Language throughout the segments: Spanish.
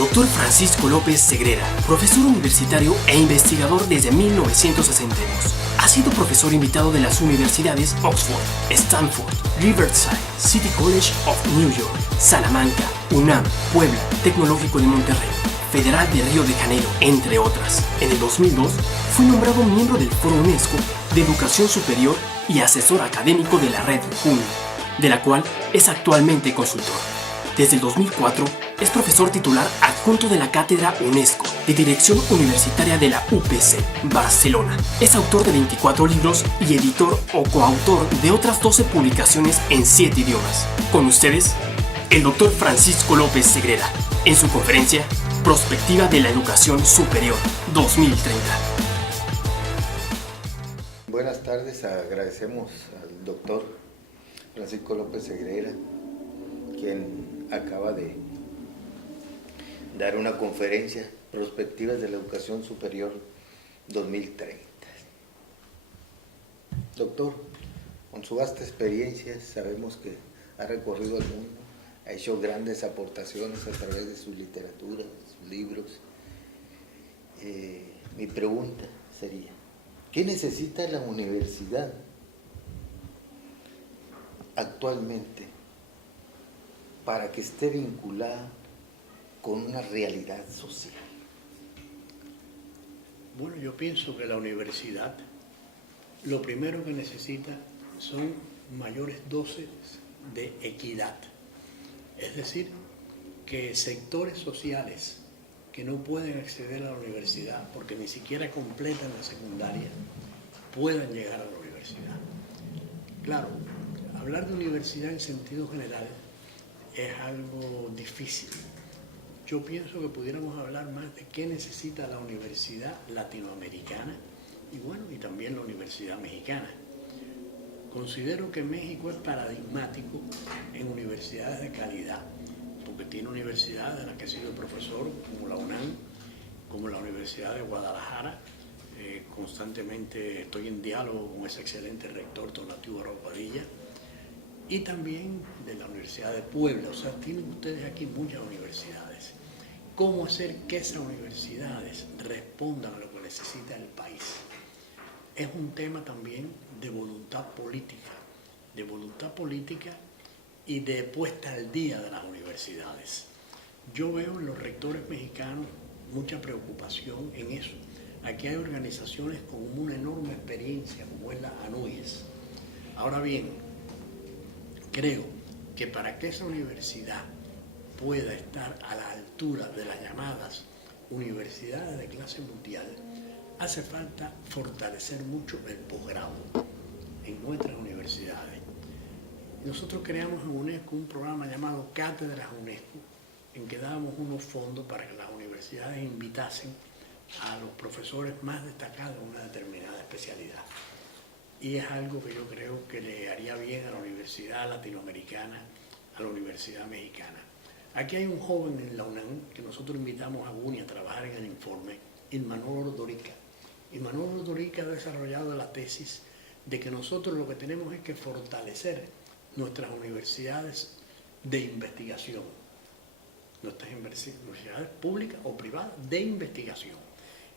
Dr. Francisco López Segrera, profesor universitario e investigador desde 1962. Ha sido profesor invitado de las universidades Oxford, Stanford, Riverside, City College of New York, Salamanca, UNAM, Puebla, Tecnológico de Monterrey, Federal de Río de Janeiro, entre otras. En el 2002 fue nombrado miembro del Foro UNESCO de Educación Superior y asesor académico de la Red JUNI, de la cual es actualmente consultor. Desde el 2004 es profesor titular adjunto de la Cátedra UNESCO de Dirección Universitaria de la UPC, Barcelona. Es autor de 24 libros y editor o coautor de otras 12 publicaciones en 7 idiomas. Con ustedes, el Dr. Francisco López Segrera, en su conferencia Prospectiva de la Educación Superior 2030. Buenas tardes, agradecemos al doctor Francisco López Segrera, quien acaba de dar una conferencia, Perspectivas de la Educación Superior 2030. Doctor, con su vasta experiencia, sabemos que ha recorrido el mundo, ha hecho grandes aportaciones a través de su literatura, de sus libros. Mi pregunta sería, ¿qué necesita la universidad actualmente para que esté vinculada con una realidad social? Bueno, yo pienso que la universidad lo primero que necesita son mayores dosis de equidad. Es decir, que sectores sociales que no pueden acceder a la universidad porque ni siquiera completan la secundaria puedan llegar a la universidad. Claro, hablar de universidad en sentido general es algo difícil. Yo pienso que pudiéramos hablar más de qué necesita la universidad latinoamericana y también la universidad mexicana. Considero que México es paradigmático en universidades de calidad, porque tiene universidades de las que he sido profesor, como la UNAM, como la Universidad de Guadalajara. Constantemente estoy en diálogo con ese excelente rector, Tonatiuh Padilla, y también de la Universidad de Puebla. O sea, tienen ustedes aquí muchas universidades. ¿Cómo hacer que esas universidades respondan a lo que necesita el país? Es un tema también de voluntad política y de puesta al día de las universidades. Yo veo en los rectores mexicanos mucha preocupación en eso. Aquí hay organizaciones con una enorme experiencia, como es la ANUYES. Ahora bien, creo que para que esa universidad pueda estar a la altura de las llamadas universidades de clase mundial, hace falta fortalecer mucho el posgrado en nuestras universidades. Nosotros creamos en UNESCO un programa llamado Cátedras UNESCO, en que dábamos unos fondos para que las universidades invitasen a los profesores más destacados en una determinada especialidad. Y es algo que yo creo que le haría bien a la universidad latinoamericana, a la universidad mexicana. Aquí hay un joven en la UNAM que nosotros invitamos a UNI a trabajar en el informe, Imanol Ordorica. Imanol Ordorica ha desarrollado la tesis de que nosotros lo que tenemos es que fortalecer nuestras universidades de investigación, nuestras universidades públicas o privadas de investigación,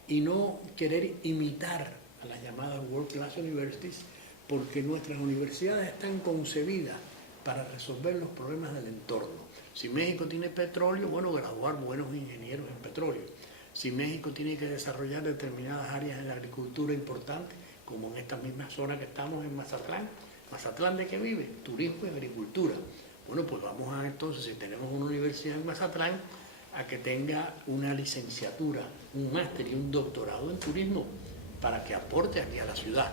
y no querer imitar a las llamadas World Class Universities, porque nuestras universidades están concebidas para resolver los problemas del entorno. Si México tiene petróleo, bueno, graduar buenos ingenieros en petróleo. Si México tiene que desarrollar determinadas áreas en la agricultura importantes, como en esta misma zona que estamos en Mazatlán. ¿Mazatlán de qué vive? Turismo y agricultura. Bueno, pues vamos a entonces, si tenemos una universidad en Mazatlán, a que tenga una licenciatura, un máster y un doctorado en turismo para que aporte aquí a la ciudad.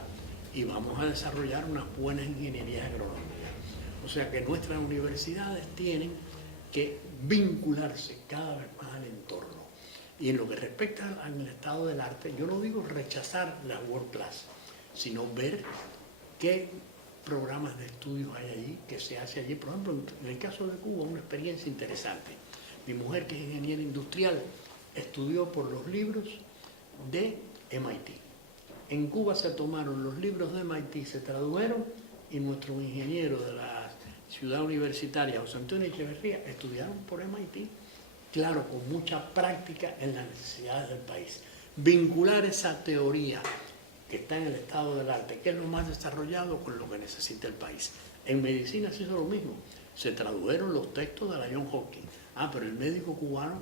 Y vamos a desarrollar unas buenas ingenierías agronómicas. O sea que nuestras universidades tienen que vincularse cada vez más al entorno. Y en lo que respecta al estado del arte, yo no digo rechazar la World Class, sino ver qué programas de estudios hay allí, qué se hace allí. Por ejemplo, en el caso de Cuba, una experiencia interesante. Mi mujer, que es ingeniera industrial, estudió por los libros de MIT. En Cuba se tomaron los libros de MIT, se tradujeron, y nuestros ingenieros de la ciudad universitaria, José Antonio Echeverría, estudiaron por MIT. claro, con mucha práctica en las necesidades del país. Vincular esa teoría que está en el estado del arte, que es lo más desarrollado, con lo que necesita el país. En medicina se hizo lo mismo. Se tradujeron los textos de la Johns Hopkins. Pero el médico cubano,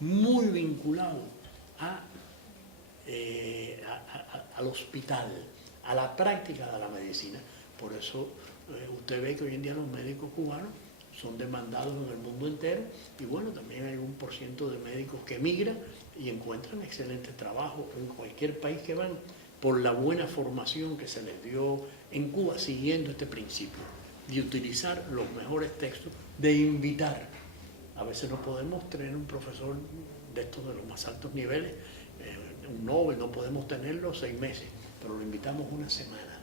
muy vinculado al hospital, a la práctica de la medicina. Por eso usted ve que hoy en día los médicos cubanos son demandados en el mundo entero, y bueno, también hay un % de médicos que emigran y encuentran excelentes trabajos en cualquier país que van, por la buena formación que se les dio en Cuba, siguiendo este principio de utilizar los mejores textos, de invitar. A veces no podemos tener un profesor de estos de los más altos niveles, un Nobel, no podemos tenerlo 6 meses, pero lo invitamos una semana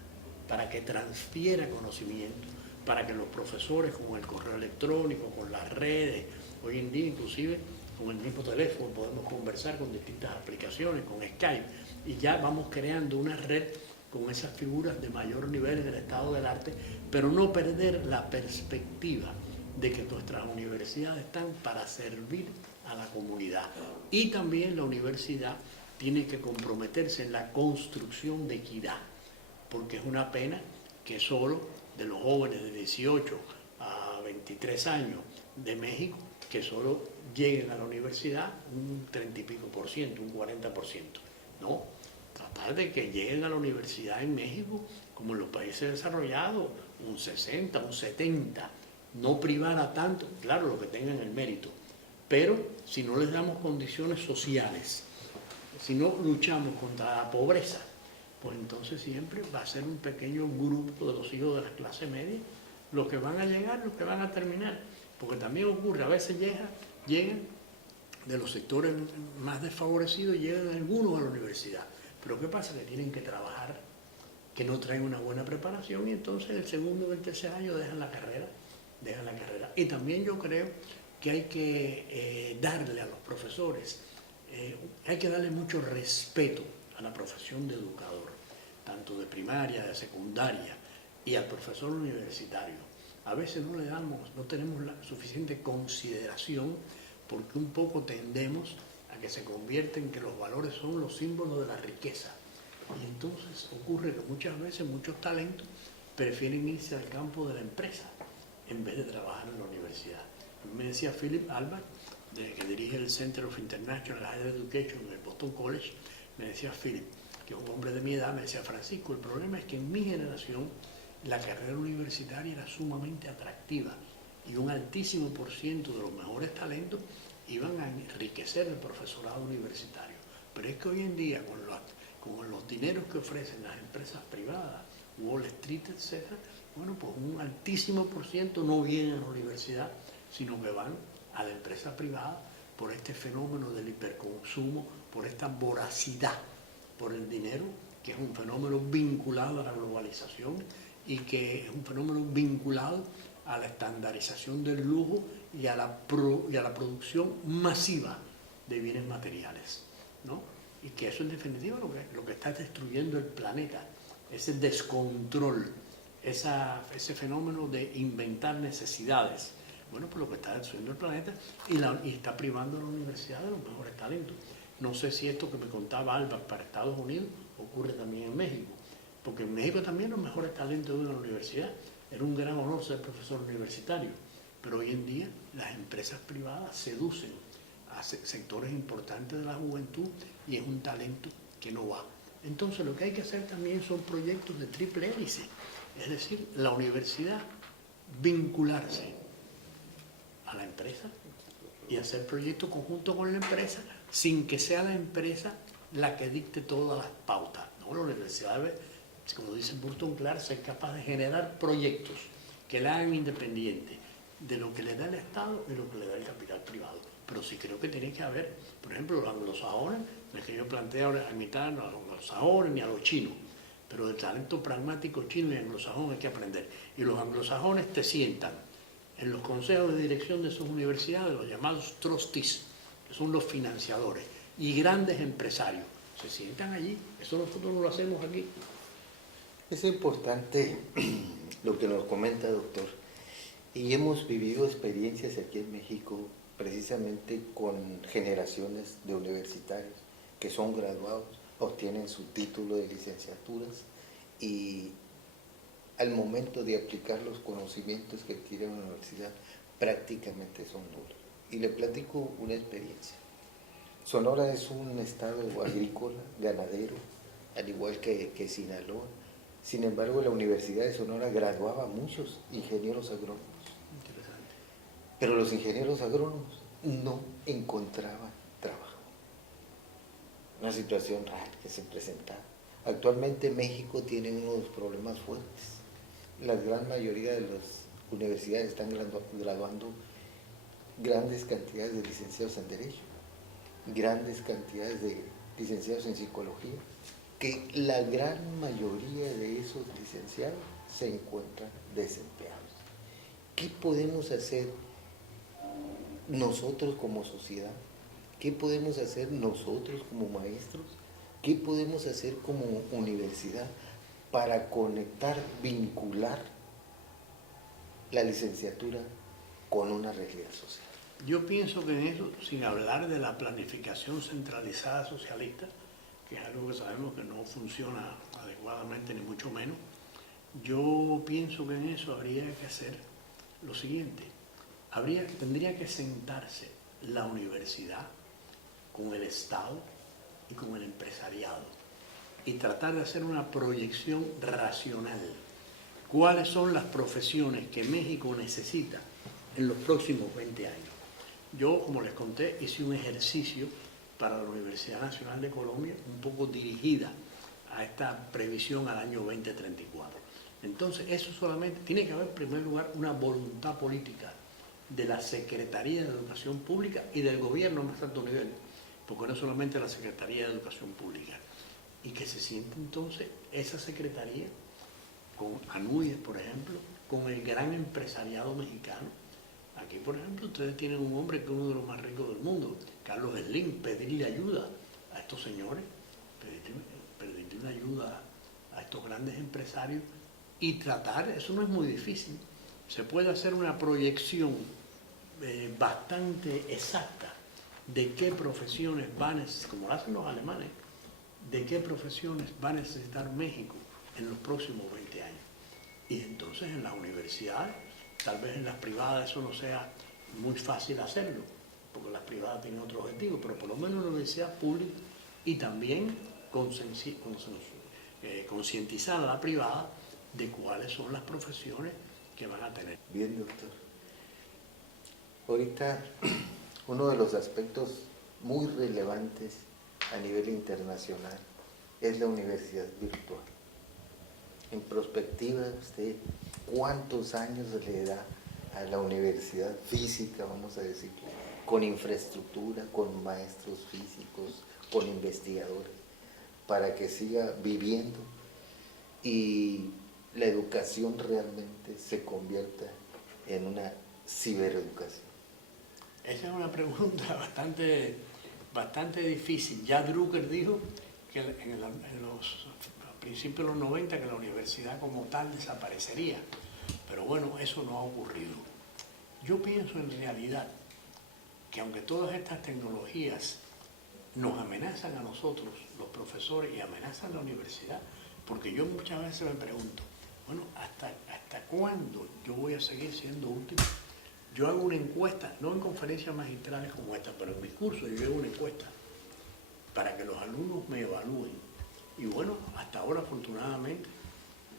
para que transfiera conocimiento, para que los profesores, con el correo electrónico, con las redes, hoy en día inclusive con el mismo teléfono podemos conversar con distintas aplicaciones, con Skype, y ya vamos creando una red con esas figuras de mayor nivel del estado del arte, pero no perder la perspectiva de que nuestras universidades están para servir a la comunidad. Y también la universidad tiene que comprometerse en la construcción de equidad, porque es una pena que solo de los jóvenes de 18 a 23 años de México, que solo lleguen a la universidad un 30 y pico %, un 40%. No, tratar de que lleguen a la universidad en México, como en los países desarrollados, un 60, un 70%. No privar a tanto, claro, los que tengan el mérito, pero si no les damos condiciones sociales, si no luchamos contra la pobreza, pues entonces siempre va a ser un pequeño grupo de los hijos de la clase media los que van a llegar, los que van a terminar, porque también ocurre, a veces llegan de los sectores más desfavorecidos, llegan algunos a la universidad, pero ¿qué pasa? Que tienen que trabajar, que no traen una buena preparación, y entonces el segundo o el tercer año dejan la carrera. Y también yo creo que hay que darle a los profesores, hay que darle mucho respeto a la profesión de educador, tanto de primaria, de secundaria, y al profesor universitario. A veces no tenemos la suficiente consideración, porque un poco tendemos a que se convierta en que los valores son los símbolos de la riqueza. Y entonces ocurre que muchas veces muchos talentos prefieren irse al campo de la empresa en vez de trabajar en la universidad. Me decía Philip Albert, que dirige el Center of International Higher Education en el Boston College, me decía Philip, que es un hombre de mi edad, me decía: Francisco, el problema es que en mi generación la carrera universitaria era sumamente atractiva y un altísimo % de los mejores talentos iban a enriquecer el profesorado universitario. Pero es que hoy en día, con los dineros que ofrecen las empresas privadas, Wall Street, etc., bueno, pues un altísimo % no viene a la universidad, sino que van a la empresa privada por este fenómeno del hiperconsumo, por esta voracidad por el dinero, que es un fenómeno vinculado a la globalización y que es un fenómeno vinculado a la estandarización del lujo y a la producción masiva de bienes materiales, ¿no? Y que eso en definitiva lo que está destruyendo el planeta, ese descontrol, ese fenómeno de inventar necesidades. Bueno, pues lo que está destruyendo el planeta y está privando a la universidad de los mejores talentos. No sé si esto que me contaba Alba para Estados Unidos ocurre también en México, porque en México también los mejores talentos de una universidad. Era un gran honor ser profesor universitario, pero hoy en día las empresas privadas seducen a sectores importantes de la juventud y es un talento que no va. Entonces lo que hay que hacer también son proyectos de triple hélice, es decir, la universidad vincularse a la empresa y hacer proyectos conjuntos con la empresa sin que sea la empresa la que dicte todas las pautas. ¿No? La universidad debe, como dice Burton Clark, ser capaz de generar proyectos que la hagan independiente de lo que le da el Estado y lo que le da el capital privado. Pero sí creo que tiene que haber, por ejemplo, los anglosajones, no es que yo planteo ahora imitar a los anglosajones ni a los chinos, pero del talento pragmático chino y anglosajón hay que aprender. Y los anglosajones te sientan en los consejos de dirección de sus universidades, los llamados trustees, que son los financiadores, y grandes empresarios, se sientan allí. Eso nosotros no lo hacemos aquí. Es importante lo que nos comenta, doctor, y hemos vivido experiencias aquí en México precisamente con generaciones de universitarios que son graduados, obtienen su título de licenciaturas y al momento de aplicar los conocimientos que adquieren en la universidad prácticamente son nulos. Y le platico una experiencia. Sonora es un estado agrícola, ganadero, al igual que Sinaloa. Sin embargo, la Universidad de Sonora graduaba a muchos ingenieros agrónomos. Interesante. Pero los ingenieros agrónomos no encontraban trabajo. Una situación rara que se presentaba. Actualmente México tiene uno de los problemas fuertes. La gran mayoría de las universidades están graduando grandes cantidades de licenciados en Derecho, grandes cantidades de licenciados en Psicología, que la gran mayoría de esos licenciados se encuentran desempleados. ¿Qué podemos hacer nosotros como sociedad? ¿Qué podemos hacer nosotros como maestros? ¿Qué podemos hacer como universidad para conectar, vincular la licenciatura con una realidad social? Yo pienso que en eso, sin hablar de la planificación centralizada socialista, que es algo que sabemos que no funciona adecuadamente ni mucho menos, yo pienso que en eso habría que hacer lo siguiente. Tendría que sentarse la universidad con el Estado y con el empresariado y tratar de hacer una proyección racional. ¿Cuáles son las profesiones que México necesita en los próximos 20 años? Yo, como les conté, hice un ejercicio para la Universidad Nacional de Colombia, un poco dirigida a esta previsión al año 2034. Entonces, eso solamente tiene que haber, en primer lugar, una voluntad política de la Secretaría de Educación Pública y del gobierno a más alto nivel, porque no solamente la Secretaría de Educación Pública, y que se siente entonces esa Secretaría con ANUYES, por ejemplo, con el gran empresariado mexicano. Aquí, por ejemplo, ustedes tienen un hombre que es uno de los más ricos del mundo, Carlos Slim, pedirle ayuda a estos señores, pedirle una ayuda a estos grandes empresarios y tratar, eso no es muy difícil, se puede hacer una proyección bastante exacta de qué profesiones van a necesitar, como lo hacen los alemanes, de qué profesiones va a necesitar México en los próximos 20 años. Y entonces en las universidades, tal vez en las privadas eso no sea muy fácil hacerlo, porque las privadas tienen otro objetivo, pero por lo menos en la universidad pública y también concientizar a la privada de cuáles son las profesiones que van a tener. Bien, doctor. Ahorita uno de los aspectos muy relevantes a nivel internacional es la universidad virtual. En perspectiva, usted, ¿cuántos años le da a la universidad física, vamos a decir, con infraestructura, con maestros físicos, con investigadores, para que siga viviendo y la educación realmente se convierta en una cibereducación? Esa es una pregunta bastante difícil. Ya Drucker dijo que en los principios de los 90 que la universidad como tal desaparecería, pero bueno, eso no ha ocurrido. Yo pienso en realidad que aunque todas estas tecnologías nos amenazan a nosotros, los profesores, y amenazan a la universidad, porque yo muchas veces me pregunto, bueno, ¿hasta cuándo yo voy a seguir siendo útil? Yo hago una encuesta, no en conferencias magistrales como esta, pero en mis cursos yo hago una encuesta para que los alumnos me evalúen. Y bueno, hasta ahora afortunadamente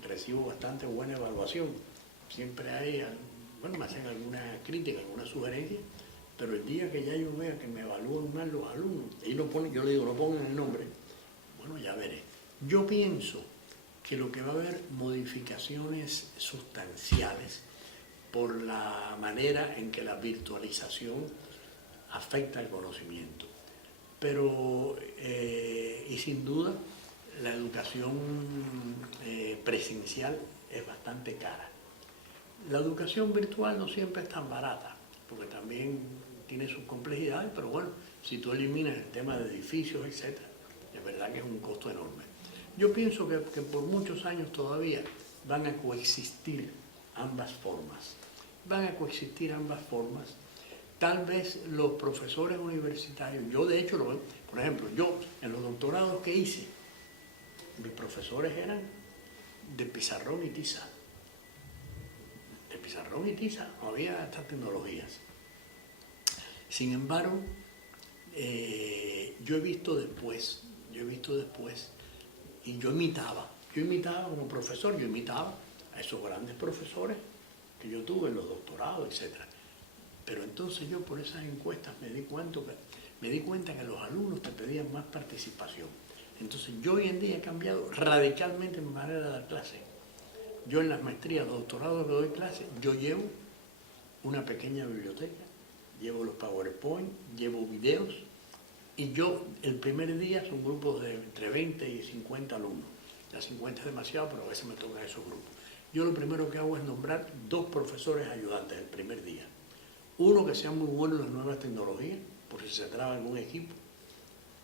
recibo bastante buena evaluación. Siempre hay, bueno, me hacen alguna crítica, alguna sugerencia, pero el día que ya yo vea que me evalúan mal los alumnos, yo le digo, no pongan el nombre, bueno, ya veré. Yo pienso que lo que va a haber modificaciones sustanciales por la manera en que la virtualización afecta el conocimiento. Pero, y sin duda, la educación presencial es bastante cara. La educación virtual no siempre es tan barata, porque también tiene sus complejidades, pero bueno, si tú eliminas el tema de edificios, etc., es verdad que es un costo enorme. Yo pienso que por muchos años todavía van a coexistir ambas formas. Van a coexistir ambas formas Tal vez los profesores universitarios, yo de hecho lo veo, por ejemplo, yo en los doctorados que hice, mis profesores eran de pizarrón y tiza. De pizarrón y tiza, no había estas tecnologías. Sin embargo, yo he visto después, y yo imitaba como profesor, yo imitaba a esos grandes profesores que yo tuve en los doctorados, etc. Pero entonces yo por esas encuestas me di cuenta que los alumnos te pedían más participación. Entonces yo hoy en día he cambiado radicalmente mi manera de dar clase. Yo en las maestrías, doctorados que doy clase, yo llevo una pequeña biblioteca, llevo los PowerPoint, llevo videos, y yo el primer día son grupos de entre 20 y 50 alumnos. Ya 50 es demasiado, pero a veces me tocan esos grupos. Yo lo primero que hago es nombrar 2 profesores ayudantes el primer día. Uno que sea muy bueno en las nuevas tecnologías, por si se traba algún equipo,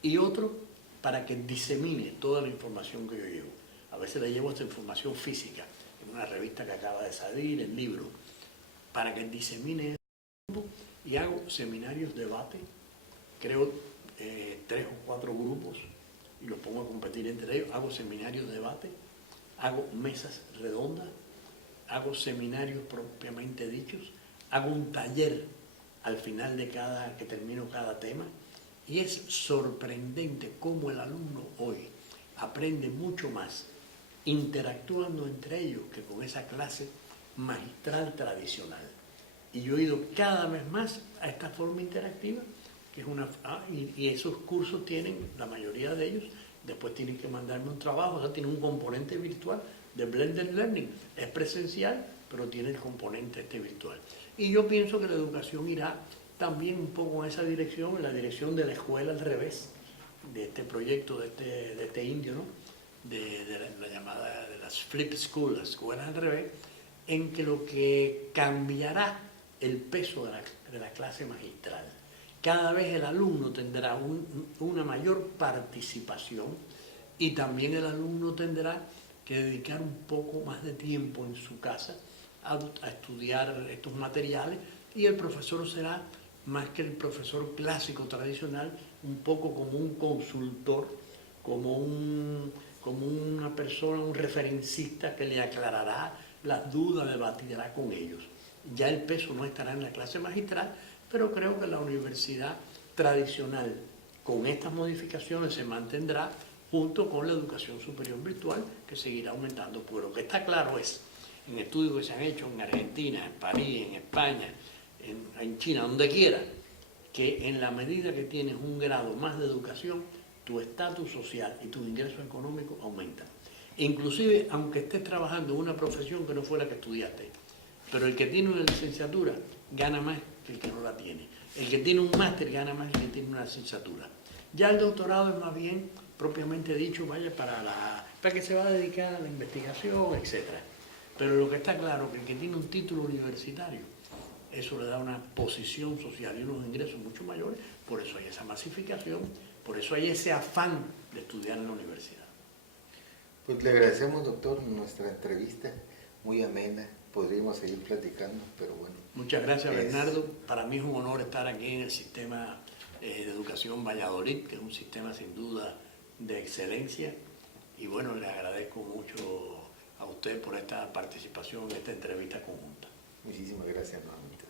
y otro para que disemine toda la información que yo llevo. A veces le llevo esta información física, en una revista que acaba de salir, en libros, para que disemine eso, y hago seminarios, debate, creo 3 o 4 grupos, y los pongo a competir entre ellos, hago seminarios, debate, hago mesas redondas, hago seminarios propiamente dichos, hago un taller al final de que termino cada tema, y es sorprendente cómo el alumno hoy aprende mucho más interactuando entre ellos que con esa clase magistral tradicional. Y yo he ido cada vez más a esta forma interactiva, que es y esos cursos tienen, la mayoría de ellos, después tienen que mandarme un trabajo, o sea, tiene un componente virtual de blended learning. Es presencial, pero tiene el componente virtual. Y yo pienso que la educación irá también un poco en esa dirección, en la dirección de la escuela al revés, de este proyecto, de este indio, ¿no? de la llamada de las flip schools, las escuelas al revés, en que lo que cambiará el peso de la clase magistral. Cada vez el alumno tendrá una mayor participación, y también el alumno tendrá que dedicar un poco más de tiempo en su casa a estudiar estos materiales, y el profesor será, más que el profesor clásico tradicional, un poco como un consultor, como una persona, un referencista que le aclarará las dudas, debatirá con ellos. Ya el peso no estará en la clase magistral, pero creo que la universidad tradicional, con estas modificaciones, se mantendrá junto con la educación superior virtual, que seguirá aumentando. Pero lo que está claro es, en estudios que se han hecho en Argentina, en París, en España, en China, donde quiera, que en la medida que tienes un grado más de educación, tu estatus social y tu ingreso económico aumentan. Inclusive, aunque estés trabajando en una profesión que no fue la que estudiaste, pero el que tiene una licenciatura gana más que el que no la tiene. El que tiene un máster gana más que el que tiene una licenciatura. Ya el doctorado es más bien, propiamente dicho, vaya para que se va a dedicar a la investigación, etc. Pero lo que está claro es que el que tiene un título universitario, eso le da una posición social y unos ingresos mucho mayores. Por eso hay esa masificación, por eso hay ese afán de estudiar en la universidad. Pues le agradecemos, doctor, nuestra entrevista, muy amena. Podríamos seguir platicando, pero bueno. Muchas gracias, Bernardo. Para mí es un honor estar aquí en el sistema de educación Valladolid, que es un sistema sin duda de excelencia. Y bueno, le agradezco mucho a usted por esta participación en esta entrevista conjunta. Muchísimas gracias nuevamente.